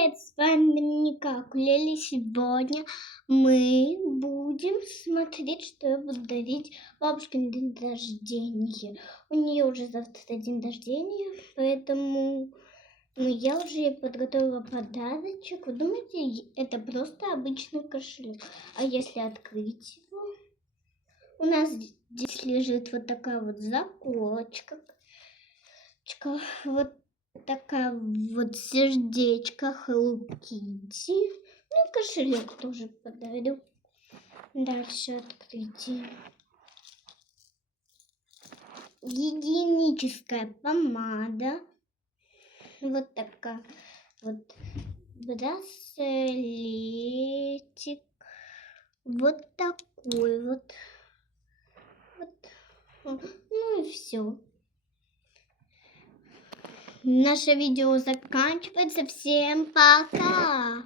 привет! С вами Доминика Акулеле. Сегодня мы будем смотреть, что я буду дарить бабушке на день рождения. У нее уже завтра день рождения, поэтому я уже ей подготовила подарочек. Вы думаете, это просто обычный кошелек? А если открыть его? У нас здесь лежит вот такая вот заколочка. Вот такая вот сердечко Hello Kitty. Ну и кошелек тоже подарю. Дальше открытие. Гигиеническая помада. Вот такая вот браслетик. Вот такой вот. Ну и все. Наше видео заканчивается. Всем пока!